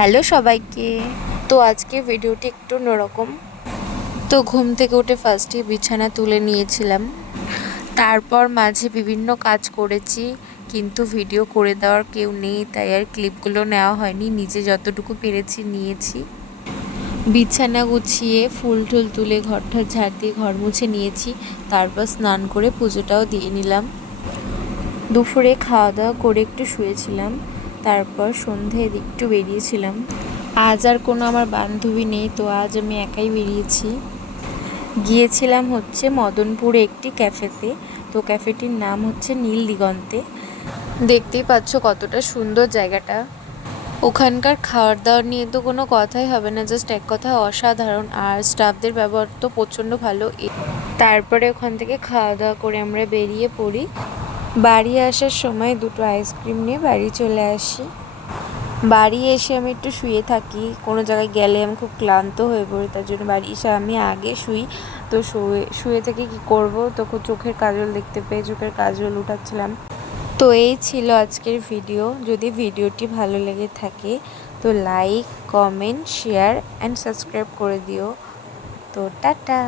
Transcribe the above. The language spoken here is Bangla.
হ্যালো সবাইকে। তো আজকে ভিডিওটি একটু অন্যরকম। তো ঘুম থেকে উঠে ফার্স্টে বিছানা তুলে নিয়েছিলাম, তারপর মাঝে বিভিন্ন কাজ করেছি, কিন্তু ভিডিও করে দেওয়ার কেউ নেই, তাই আর ক্লিপগুলো নেওয়া হয়নি। নিজে যতটুকু পেরেছি নিয়েছি। বিছানা গুছিয়ে ফুল টুল তুলে ঘরটা ঝাড় দিয়ে ঘর মুছে নিয়েছি, তারপর স্নান করে পুজোটাও দিয়ে নিলাম। দুপুরে খাওয়া দাওয়া করে একটু শুয়েছিলাম, তারপর সন্ধে একটু বেরিয়েছিলাম। আজ আর কোনো আমার বান্ধবী নেই, তো আজ আমি একাই বেরিয়েছি। গিয়েছিলাম হচ্ছে মদনপুরে একটি ক্যাফেতে। তো ক্যাফেটির নাম হচ্ছে নীল দিগন্তে। দেখতেই পাচ্ছ কতটা সুন্দর জায়গাটা। ওখানকার খাওয়ার দাওয়ার নিয়ে তো কোনো কথাই হবে না, জাস্ট এক কথা অসাধারণ। আর স্টাফদের ব্যবহার তো প্রচণ্ড ভালো। তারপরে ওখান থেকে খাওয়া দাওয়া করে আমরা বেরিয়ে পড়ি। বাড়ি আসার সময় দুটো আইসক্রিম নিয়ে বাড়ি চলে আসি। বাড়ি এসে আমি একটু শুয়ে থাকি, কোনো জায়গায় গেলে আমি খুব ক্লান্ত হয়ে পড়ি, তার জন্য বাড়ি এসে আমি আগে শুই। তো শুয়ে থেকে কী করবো, তখন চোখের কাজল দেখতে পেয়ে চোখের কাজল উঠাচ্ছিলাম। তো এই ছিল আজকের ভিডিও। যদি ভিডিওটি ভালো লেগে থাকে তো like, comment, share and subscribe করে দিও। তো টাটা।